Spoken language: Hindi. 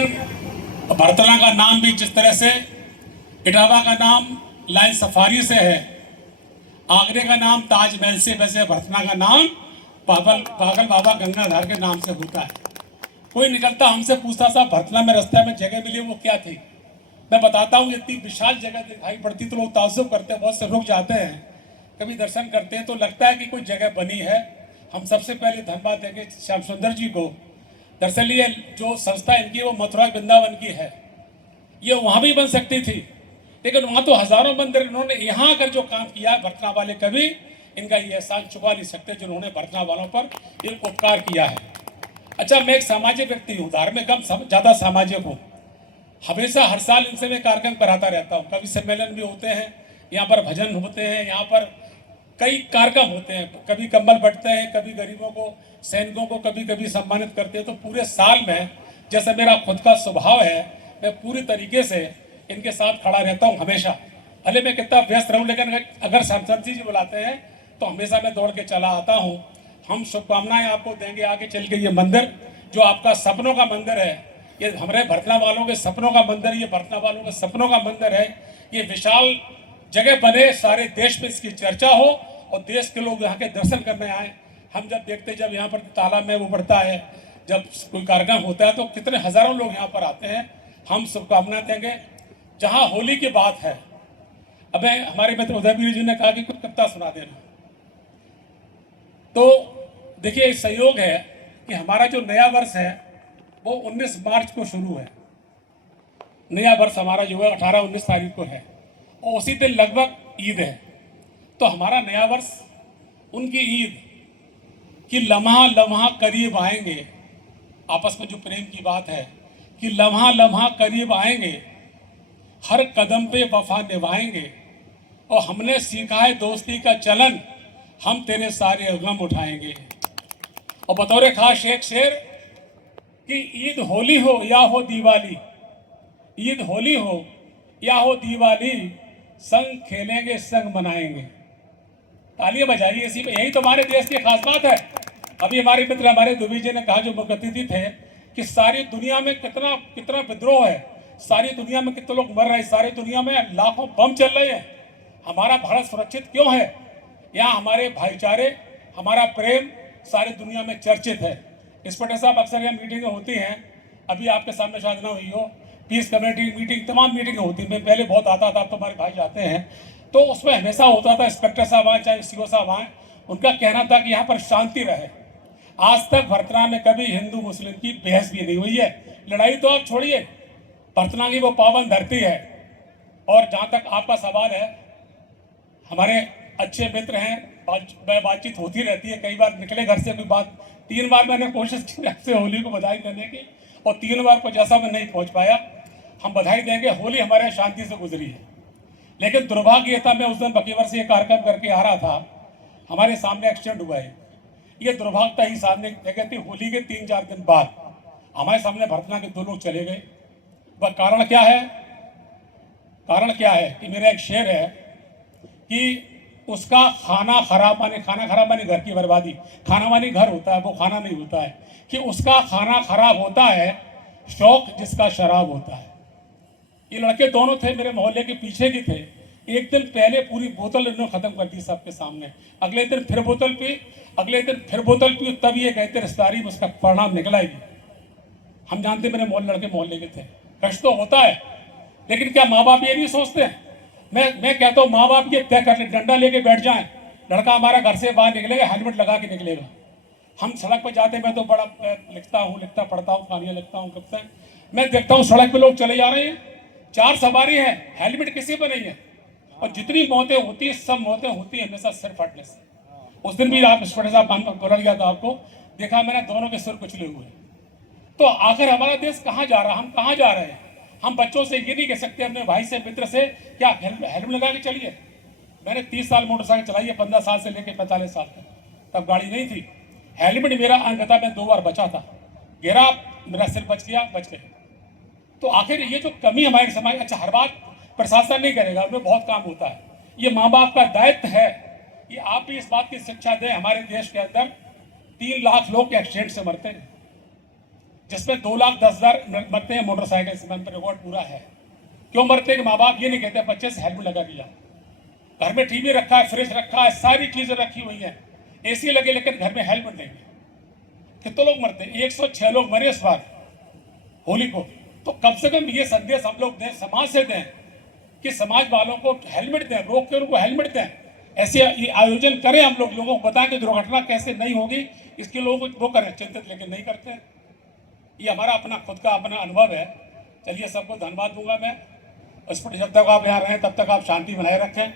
भरतला का नाम भी जिस तरह से इटावा का नाम लाइन सफारी से है, आगरे का नाम ताजमहल से, वैसे भरतला का नाम पागल बाबा गंगाधर के नाम से होता है। कोई निकलता हमसे पूछता साहब भरतला में रास्ते में जगह मिली वो क्या थी, मैं बताता हूँ इतनी विशाल जगह दिखाई पड़ती तो लोग ताज्जुब करते हैं, बहुत से लोग जाते हैं कभी दर्शन करते हैं तो लगता है कि कोई जगह बनी है। हम सबसे पहले धन्यवाद देंगे श्याम सुंदर जी को। दरअसल ये जो संस्था इनकी वो मथुरा वृंदावन की है, ये वहाँ भी बन सकती थी लेकिन वहाँ तो हजारों मंदिर, इन्होंने यहाँ आकर जो काम किया है भरतला वाले कभी इनका ये एहसान चुका नहीं सकते जिन्होंने भरतला वालों पर ये उपकार किया है। अच्छा, मैं एक सामाजिक व्यक्ति हूँ, धार्मिक कम ज़्यादा सामाजिक हूँ। हमेशा हर साल इनसे मैं कार्यक्रम कराता रहता हूँ, कभी सम्मेलन भी होते हैं, यहाँ पर भजन होते हैं, यहाँ पर कई कार्यक्रम होते हैं, कभी कंबल बंटते हैं, कभी गरीबों को, सैनिकों को कभी कभी सम्मानित करते हैं। तो पूरे साल में जैसे मेरा खुद का स्वभाव है, मैं पूरी तरीके से इनके साथ खड़ा रहता हूँ हमेशा। भले मैं कितना व्यस्त रहूँ लेकिन अगर सरपंच जी बुलाते हैं तो हमेशा मैं दौड़ के चला आता हूँ। हम शुभकामनाएं आपको देंगे आगे चल के। ये मंदिर जो आपका सपनों का मंदिर है, ये हमारे भरतला वालों के सपनों का मंदिर, ये भरतला वालों के सपनों का मंदिर है। ये विशाल जगह बने, सारे देश में इसकी चर्चा हो और देश के लोग यहाँ के दर्शन करने आए। हम जब देखते जब यहाँ पर तालाब में वो बढ़ता है, जब कोई कार्यक्रम होता है तो कितने हजारों लोग यहाँ पर आते हैं। हम शुभकामना देंगे। जहाँ होली की बात है, अब हमारे मित्र उदयवीर जी ने कहा कि कुछ कविता सुना देना, तो देखिए संयोग है कि हमारा जो नया वर्ष है वो 19 मार्च को शुरू है। नया वर्ष हमारा जो है 18-19 तारीख को है और उसी दिन लगभग ईद है। तो हमारा नया वर्ष उनकी ईद कि लम्हा लम्हा करीब आएंगे, आपस में जो प्रेम की बात है कि लम्हा लम्हा करीब आएंगे, हर कदम पे वफा निभाएंगे और हमने सीखा है दोस्ती का चलन, हम तेरे सारे गम उठाएंगे। और बतौर खास एक शेर कि ईद होली हो या हो दिवाली, ईद होली हो या हो दिवाली, संग खेलेंगे संग मनाएंगे। तालियां बजाइए इसी पे, यही तो हमारे देश की खास बात है। अभी हमारे मित्र हमारे दुबे जी ने कहा जो मुख्य अतिथि थे कि सारी दुनिया में कितना कितना विद्रोह है, सारी दुनिया में कितने लोग मर रहे हैं, सारी दुनिया में लाखों बम चल रहे हैं, हमारा भारत सुरक्षित क्यों है? यहाँ हमारे भाईचारे, हमारा प्रेम सारी दुनिया में चर्चित है। इंस्पेक्टर साहब अक्सर यहाँ मीटिंगें होती हैं, अभी आपके सामने शायद ना हुई हो, पीस कमेटी मीटिंग, तमाम मीटिंगें होती हैं। मैं पहले बहुत आता था, तो हमारे भाई जाते हैं तो उसमें हमेशा होता था इंस्पेक्टर साहब आए चाहे सीओ साहब आए, उनका कहना था कि यहाँ पर शांति रहे। आज तक भरतला में कभी हिंदू मुस्लिम की बहस भी नहीं हुई है। लड़ाई तो आप छोड़िए, भरतला की वो पावन धरती है। और जहाँ तक आपका सवाल है, हमारे अच्छे मित्र हैं, बातचीत होती रहती है। कई बार निकले घर से कोई बात, 3 बार मैंने कोशिश की आपसे होली को बधाई देने की और 3 बार को जैसा मैं नहीं पहुंच पाया। हम बधाई देंगे, होली हमारे शांति से गुजरी है। लेकिन दुर्भाग्य था, मैं उस दिन बकीवर से ये कार्यक्रम करके आ रहा था, हमारे सामने एक्सीडेंट हुआ है। ये दुर्भाग्यता ही सामने जगह थी। होली के 3-4 दिन बाद हमारे सामने भरतला के 2 लोग चले गए। वह कारण क्या है? कारण क्या है कि मेरा एक शेर है कि उसका खाना खराब माने घर की बर्बादी। खाना माने घर होता है, वो खाना नहीं होता है। कि उसका खाना खराब होता है, शौक जिसका शराब होता है। ये लड़के दोनों थे, मेरे मोहल्ले के पीछे के थे। एक दिन पहले पूरी बोतल इन्होंने खत्म कर दी सबके सामने, अगले दिन फिर बोतल पी, अगले दिन फिर बोतल पी, तब ये कहते रिश्तेदारी में उसका परिणाम निकला ही। हम जानते मेरे लड़के मोहल्ले के थे। कष्ट तो होता है, लेकिन क्या माँ बाप ये नहीं सोचते हैं? मैं कहता हूँ माँ बाप ये तय कर ले, डंडा लेके बैठ जाएं, लड़का हमारा घर से बाहर निकलेगा हेलमेट लगा के निकलेगा। हम सड़क पर जाते, मैं तो बड़ा लिखता पढ़ता हूँ, कहानियाँ लिखता हूँ, कविता। मैं देखता हूँ सड़क पे लोग चले जा रहे हैं, 4 सवारी है, हेलमेट किसी पर नहीं है। और जितनी मौतें होती है, सब मौतें होती है हमेशा सिर फटने से। उस दिन भी आप इंस्पेक्टर साहब बोला गया था, आपको देखा मैंने, दोनों के सिर कुचले हुए। तो आखिर हमारा देश कहाँ जा रहा है? हम कहाँ जा रहे हैं? हम बच्चों से ये नहीं कह सकते, अपने भाई से, मित्र से, क्या हेलमेट लगा के चलिए। मैंने 30 साल मोटरसाइकिल चलाई है, 15 साल से लेकर 45 साल तक, तब गाड़ी नहीं थी। हेलमेट मेरा अंगता में 2 बार बचा था, गिरा, मेरा सिर बच गया, बच गए। तो आखिर ये जो कमी हमारे समाज, अच्छा हर बात प्रशासन नहीं करेगा, उसमें बहुत काम होता है। ये माँ बाप का दायित्व है कि आप भी इस बात की शिक्षा दें। हमारे देश के अंदर 3 लाख लोग एक्सीडेंट से मरते हैं, जिसमें 2,10,000 मरते हैं मोटरसाइकिल से, मैंने रिकॉर्ड पूरा है। क्यों मरते हैं कि माँ बाप ये नहीं कहते बच्चे से हेलमेट लगा दिया। घर में टीवी रखा है, फ्रिज रखा है, सारी चीजें रखी हुई हैं, एसी लगे, लेकिन घर में हेलमेट नहीं है। कितने लोग मरते हैं? 106 लोग मरे इस बार होली को। तो कम से कम ये संदेश हम लोग दें, समाज से दें कि समाज वालों को हेलमेट दें, रोक के उनको हेलमेट दें। ऐसे ये आयोजन करें, हम लोगों को बताएं कि दुर्घटना कैसे नहीं होगी, इसके लोगों को वो करें चिंतित, लेकिन नहीं करते। ये हमारा अपना खुद का अपना अनुभव है। चलिए, सबको धन्यवाद दूंगा मैं। इस पर जब तक आप यहाँ रहें तब तक आप शांति बनाए रखें।